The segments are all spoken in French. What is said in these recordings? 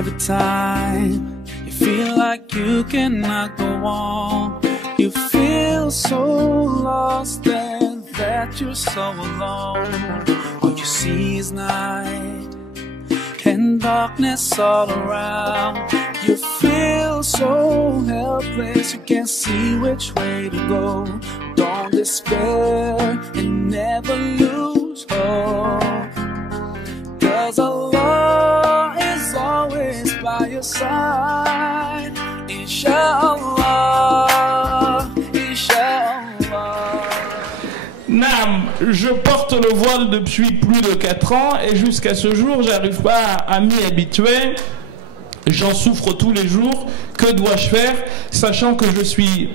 every time you feel like you cannot go on, you feel so lost and that you're so alone. All you see is night and darkness all around. You feel so helpless, you can't see which way to go. Don't despair and never lose hope, 'cause Allah is always by your side. Inch'Allah, Inch'Allah. Naam, je porte le voile depuis plus de 4 ans et jusqu'à ce jour, j'arrive pas à m'y habituer. J'en souffre tous les jours. Que dois-je faire, sachant que je suis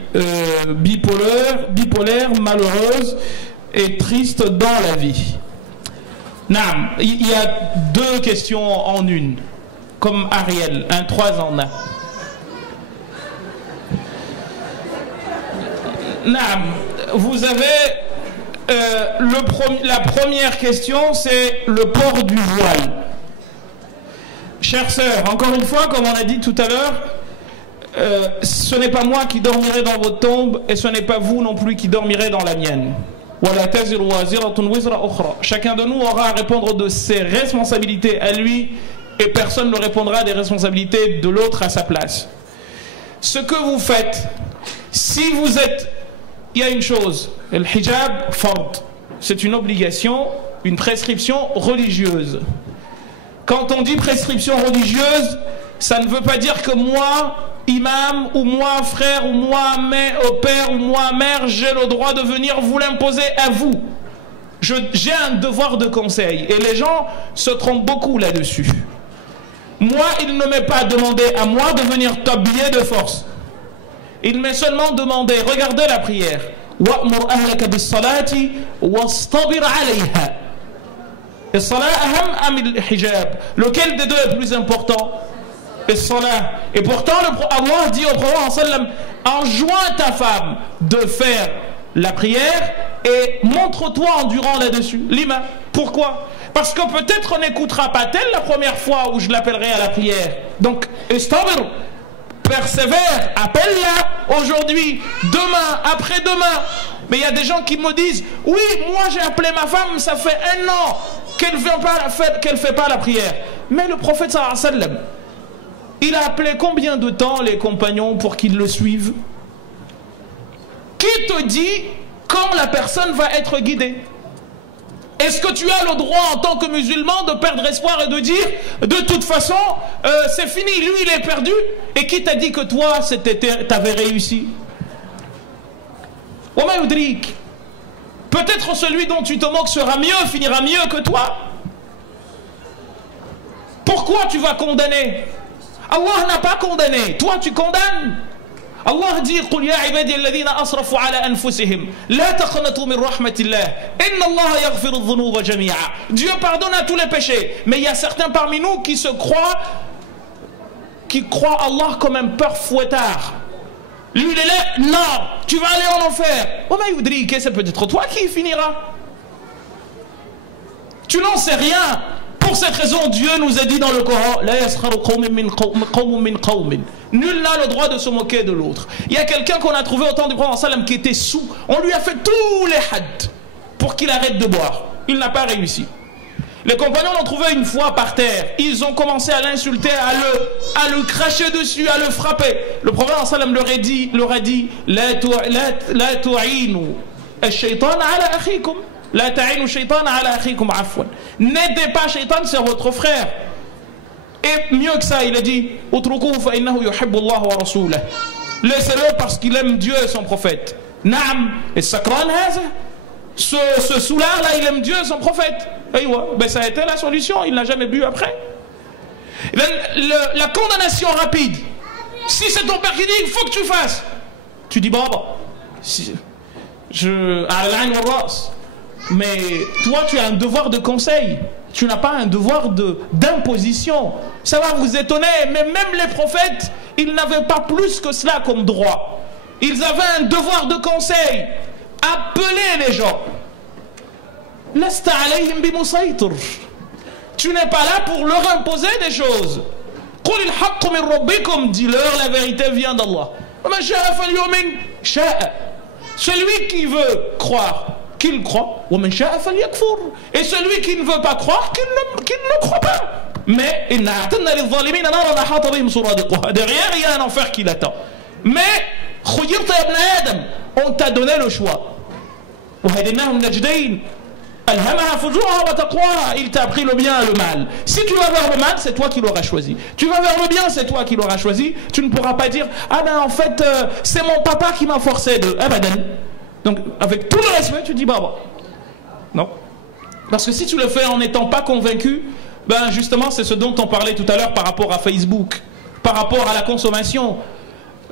bipolaire, malheureuse et triste dans la vie? Naam, il y a 2 questions en une, comme Ariel, un 3 en 1. Naam, vous avez la première question, c'est le port du voile. Chère sœur, encore une fois, comme on a dit tout à l'heure, ce n'est pas moi qui dormirai dans votre tombe et ce n'est pas vous non plus qui dormirez dans la mienne. Chacun de nous aura à répondre de ses responsabilités à lui et personne ne répondra des responsabilités de l'autre à sa place. Ce que vous faites, si vous êtes... Il y a une chose, le hijab fard, c'est une obligation, une prescription religieuse. Quand on dit prescription religieuse, ça ne veut pas dire que moi, imam, ou moi, frère, ou moi, père, ou moi, mère, j'ai le droit de venir vous l'imposer à vous. J'ai un devoir de conseil, et les gens se trompent beaucoup là-dessus. Moi, il ne m'est pas demandé à moi de venir t'habiller de force. Il m'est seulement demandé, regardez la prière. وَأْمُرْ أَهْلَكَ بِالصَّلَاةِ وَاسْتَبِرْ عَلَيْهَا. Et salat aham am al-hijab. Lequel des deux est plus important? Et salat. Et pourtant, Allah dit au prophète sallam, enjoins ta femme de faire la prière et montre-toi endurant là-dessus. Lima. Pourquoi? Parce que peut-être on n'écoutera pas tel la première fois où je l'appellerai à la prière. Donc, istabir. Persévère, appelle-la aujourd'hui, demain, après-demain. Mais il y a des gens qui me disent, oui, moi j'ai appelé ma femme, ça fait 1 an qu'elle ne fait pas la prière. Mais le prophète sallallahu alayhi wa sallam, il a appelé combien de temps les compagnons pour qu'ils le suivent? Qui te dit quand la personne va être guidée? Est-ce que tu as le droit en tant que musulman de perdre espoir et de dire de toute façon c'est fini, lui il est perdu? Et qui t'a dit que toi t'avais réussi? Peut-être celui dont tu te moques sera mieux, finira mieux que toi. Pourquoi tu vas condamner? Allah n'a pas condamné, toi tu condamnes. Allah dit قل يا عبادي الذين أسرفوا على أنفسهم لا تقنطوا من رحمة الله إن الله يغفر الذنوب جميعا. Dieu pardonne à tous les péchés, mais il y a certains parmi nous qui croient Allah comme un père fouettard. Lui il est là, non, tu vas aller en enfer. Oh mais Youdrik, c'est peut-être toi qui y finira. Tu n'en sais rien. Pour cette raison, Dieu nous a dit dans le Coran, nul n'a le droit de se moquer de l'autre. Il y a quelqu'un qu'on a trouvé au temps du prophète sallam qui était sous. On lui a fait tous les hadd pour qu'il arrête de boire. Il n'a pas réussi. Les compagnons l'ont trouvé une fois par terre. Ils ont commencé à l'insulter, à le cracher dessus, à le frapper. Le prophète sallam leur a dit, la tu'inu ash-shaytan ala akhikum. La ta'inu shaytan ala akhikum afwan. N'aidez pas shaytan, c'est votre frère. Et mieux que ça, il a dit utrukuhu fa innahu yuhibbu Allah wa rasulahu. Laissez-le parce qu'il aime Dieu et son prophète. Naam, et sakran haza. Ce soulard là, il aime Dieu et son prophète. Ben ça a été la solution, il n'a jamais bu après. La condamnation rapide. Si c'est ton père qui dit, il faut que tu fasses. Tu dis, bon, mais toi, tu as un devoir de conseil. Tu n'as pas un devoir d'imposition. Ça va vous étonner, mais même les prophètes, ils n'avaient pas plus que cela comme droit. Ils avaient un devoir de conseil. Appeler les gens. Tu n'es pas là pour leur imposer des choses. Dis-leur, la vérité vient d'Allah. Celui qui veut croire, qu'il croit. Et celui qui ne veut pas croire, qu'il ne croit pas. Mais derrière, il y a un enfer qui l'attend. Mais on t'a donné le choix. Il t'a appris le bien et le mal. Si tu vas vers le mal, c'est toi qui l'auras choisi. Tu vas vers le bien, c'est toi qui l'auras choisi. Tu ne pourras pas dire ah ben en fait c'est mon papa qui m'a forcé de. Donc avec tout le respect, tu dis bah. Non. Parce que si tu le fais en n'étant pas convaincu, ben justement c'est ce dont on parlait tout à l'heure par rapport à Facebook, par rapport à la consommation.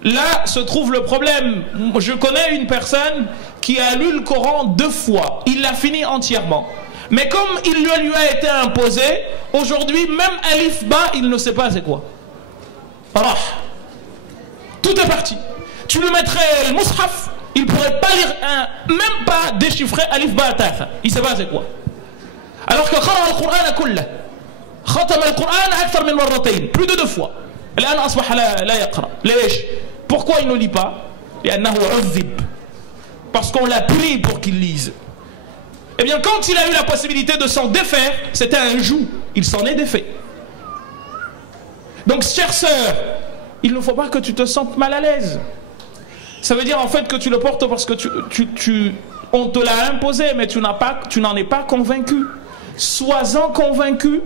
Là se trouve le problème. Je connais une personne qui a lu le Coran 2 fois. Il l'a fini entièrement. Mais comme il lui a été imposé, aujourd'hui, même Alif Ba, il ne sait pas c'est quoi. Rah. Tout est parti. Tu lui mettrais le Mus'haf, il ne pourrait pas lire même pas déchiffrer Alif Ba Taha. Il ne sait pas c'est quoi. Alors que Qara al-Qur'an kullah. Khatam al-Qur'an akthar min marratayn. Plus de 2 fois. الآن أصبح لا يقرأ. ليش? Pourquoi il ne lit pas? Parce qu'on l'a pris pour qu'il lise. Eh bien, quand il a eu la possibilité de s'en défaire, c'était un joug. Il s'en est défait. Donc, chère sœur, il ne faut pas que tu te sentes mal à l'aise. Ça veut dire en fait que tu le portes parce que on te l'a imposé, mais tu n'en es pas convaincu. Sois-en convaincu.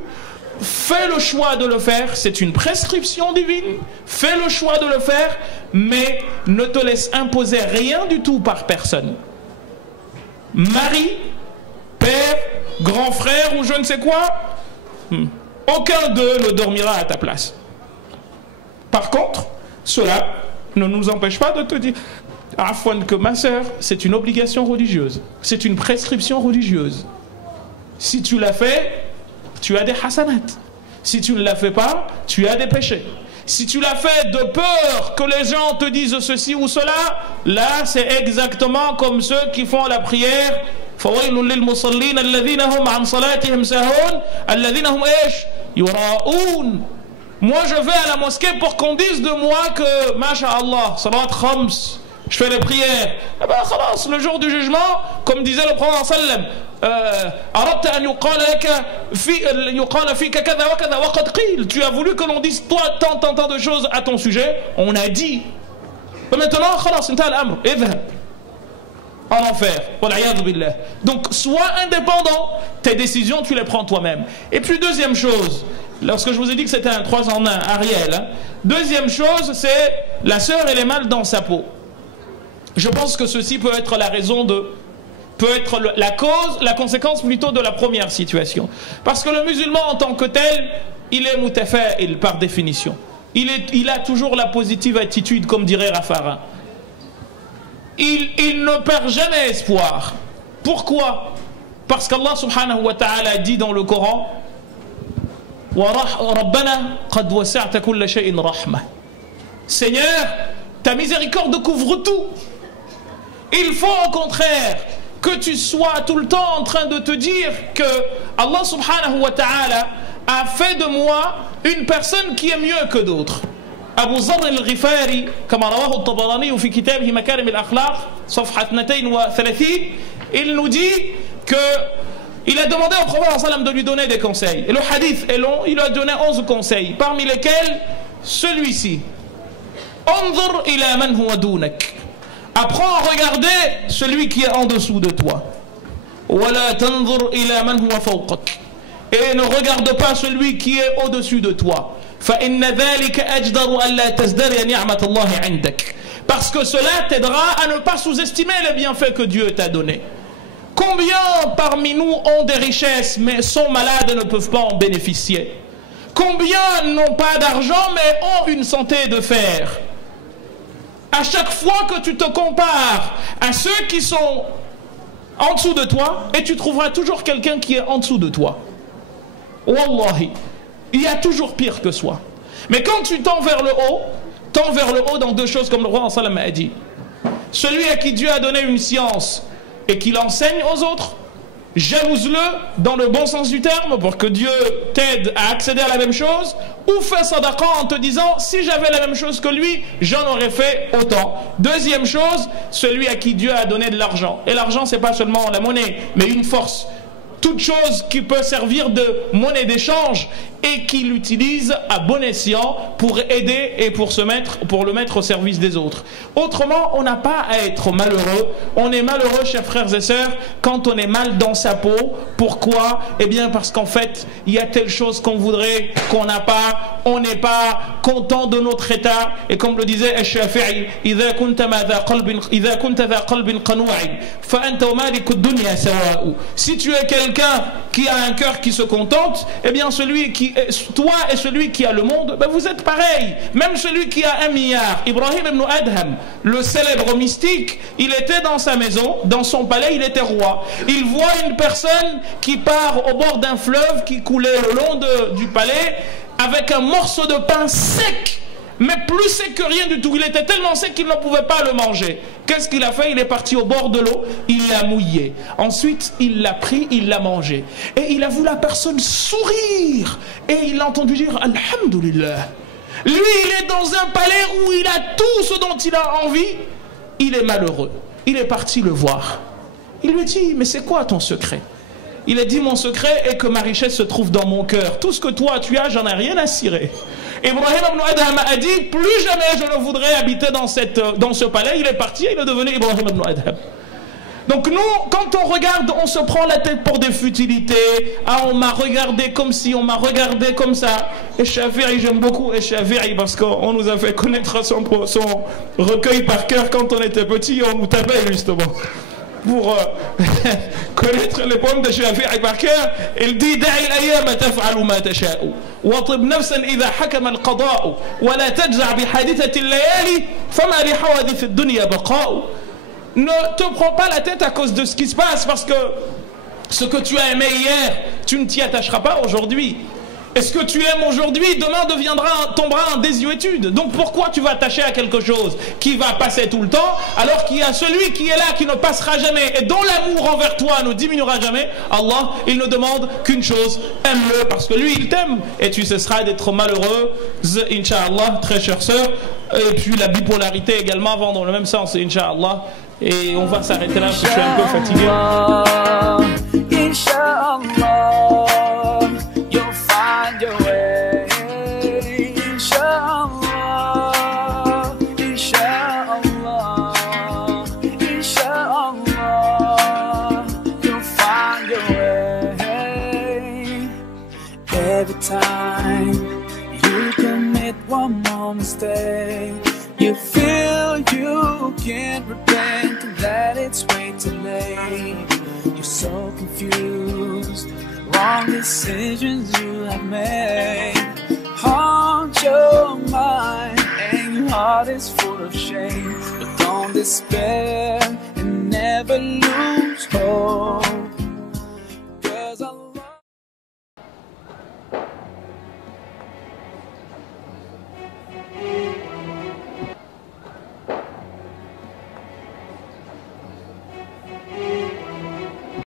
Fais le choix de le faire, c'est une prescription divine. Fais le choix de le faire, mais ne te laisse imposer rien du tout par personne. Mari, père, grand frère ou je ne sais quoi, aucun d'eux ne dormira à ta place. Par contre, cela ne nous empêche pas de te dire Afwan, que ma sœur, c'est une obligation religieuse, c'est une prescription religieuse. Si tu l'as fait, tu as des hasanat. Si tu ne l'as fait pas, tu as des péchés. Si tu l'as fait de peur que les gens te disent ceci ou cela, là c'est exactement comme ceux qui font la prière. Moi je vais à la mosquée pour qu'on dise de moi que masha'Allah, salat khams, je fais les prières. Eh ben, khalas, le jour du jugement, comme disait le prophète sallam, tu as voulu que l'on dise toi tant de choses à ton sujet, on a dit. Mais maintenant, khalas, en enfer. Donc sois indépendant, tes décisions tu les prends toi-même. Et puis deuxième chose, lorsque je vous ai dit que c'était un 3 en 1, Ariel, hein, deuxième chose, c'est la sœur elle est mal dans sa peau. Je pense que ceci peut être la raison peut être la cause, la conséquence plutôt de la première situation. Parce que le musulman en tant que tel, il est mutafa'il par définition. Il a toujours la positive attitude, comme dirait Raffarin. Il ne perd jamais espoir. Pourquoi? Parce qu'Allah subhanahu wa ta'ala dit dans le Coran Seigneur, ta miséricorde couvre tout. Il faut au contraire que tu sois tout le temps en train de te dire que Allah subhanahu wa ta'ala a fait de moi une personne qui est mieux que d'autres. Abu Zarr al-Ghifari, comme رواه الطبراني في كتابه مكارم الأخلاق صفحة 230, il nous dit que il a demandé au prophète sallam de lui donner des conseils. Et le hadith est long, il lui a donné 11 conseils, parmi lesquels celui-ci. Anzur ila man huwa dunak. Apprends à regarder celui qui est en dessous de toi. Wala tanzur ila man huwa fawqak. Et ne regarde pas celui qui est au-dessus de toi. فإن ذلك أجدر ألا تزدري نعمة الله عندك. Parce que cela t'aidera à ne pas sous-estimer les bienfaits que Dieu t'a donnés. Combien parmi nous ont des richesses mais sont malades et ne peuvent pas en bénéficier? Combien n'ont pas d'argent mais ont une santé de fer? À chaque fois que tu te compares à ceux qui sont en dessous de toi, et tu trouveras toujours quelqu'un qui est en dessous de toi. Wallahi, il y a toujours pire que soi. Mais quand tu tends vers le haut dans 2 choses comme le roi sallam a dit. Celui à qui Dieu a donné une science et qui l'enseigne aux autres, jalouse-le dans le bon sens du terme pour que Dieu t'aide à accéder à la même chose, ou fais sadaqa en te disant si j'avais la même chose que lui, j'en aurais fait autant. Deuxième chose, celui à qui Dieu a donné de l'argent. Et l'argent, c'est pas seulement la monnaie, mais une force. Toute chose qui peut servir de monnaie d'échange et qu'il utilise à bon escient pour aider et pour le mettre au service des autres. Autrement, on n'a pas à être malheureux. On est malheureux, chers frères et sœurs, quand on est mal dans sa peau. Pourquoi? Eh bien parce qu'en fait, il y a telle chose qu'on voudrait, qu'on n'a pas. On n'est pas content de notre état. Et comme le disait Al-Shafi'i, إذا كنت ذا قلب قنوع فأنت ومالك الدنيا سواء. Si tu es quelqu'un qui a un cœur qui se contente, eh bien toi et celui qui a le monde, ben vous êtes pareils. Même celui qui a 1 milliard, Ibrahim ibn Adham, le célèbre mystique, il était dans sa maison, dans son palais, il était roi. Il voit une personne qui part au bord d'un fleuve qui coulait le long du palais avec un morceau de pain sec, mais plus sec que rien du tout. Il était tellement sec qu'il ne pouvait pas le manger. Qu'est-ce qu'il a fait? Il est parti au bord de l'eau, il l'a mouillé. Ensuite, il l'a pris, il l'a mangé. Et il a vu la personne sourire. Et il a entendu dire Alhamdulillah. Lui, il est dans un palais où il a tout ce dont il a envie. Il est malheureux. Il est parti le voir. Il lui dit, mais c'est quoi ton secret? Il a dit, mon secret est que ma richesse se trouve dans mon cœur. Tout ce que toi tu as, j'en ai rien à cirer. Ibrahim ibn Adham a dit, plus jamais je ne voudrais habiter dans ce palais. Il est parti et il est devenu Ibrahim ibn Adham. Donc nous, quand on regarde, on se prend la tête pour des futilités. Ah, on m'a regardé comme si, on m'a regardé comme ça. Et Shafi'i, j'aime beaucoup Shafi'i parce qu'on nous a fait connaître son recueil par cœur quand on était petit. On nous tapait justement. Pour connaître les poèmes de Shafi'i par cœur, il dit دع الأيام تفعل ما تشاء وطب نفسا إذا حكم القضاء ولا تجزع بحادثة الليالي فما لحوادث الدنيا بقاء. Ne te prends pas la tête à cause de ce qui se passe, parce que ce que tu as aimé hier, tu ne t'y attacheras pas aujourd'hui. Et ce que tu aimes aujourd'hui, demain tombera en désuétude. Donc pourquoi tu vas t'attacher à quelque chose qui va passer tout le temps, alors qu'il y a celui qui est là, qui ne passera jamais, et dont l'amour envers toi ne diminuera jamais? Allah, il ne demande qu'une chose, aime-le, parce que lui, il t'aime. Et tu cesseras d'être malheureux, Inch'Allah, très chère sœur. Et puis la bipolarité également, vont dans le même sens, Inch'Allah. Et on va s'arrêter là, parce que je suis un peu fatigué. Inch'Allah, you'll find your way. Inch'Allah, Inch'Allah, Inch'Allah, you'll find your way. Every time you commit one more mistake, you feel you can't repent and that it's way too late. You're so confused, wrong decisions you have made haunt your mind and your heart is full of shame. But don't despair and never lose hope.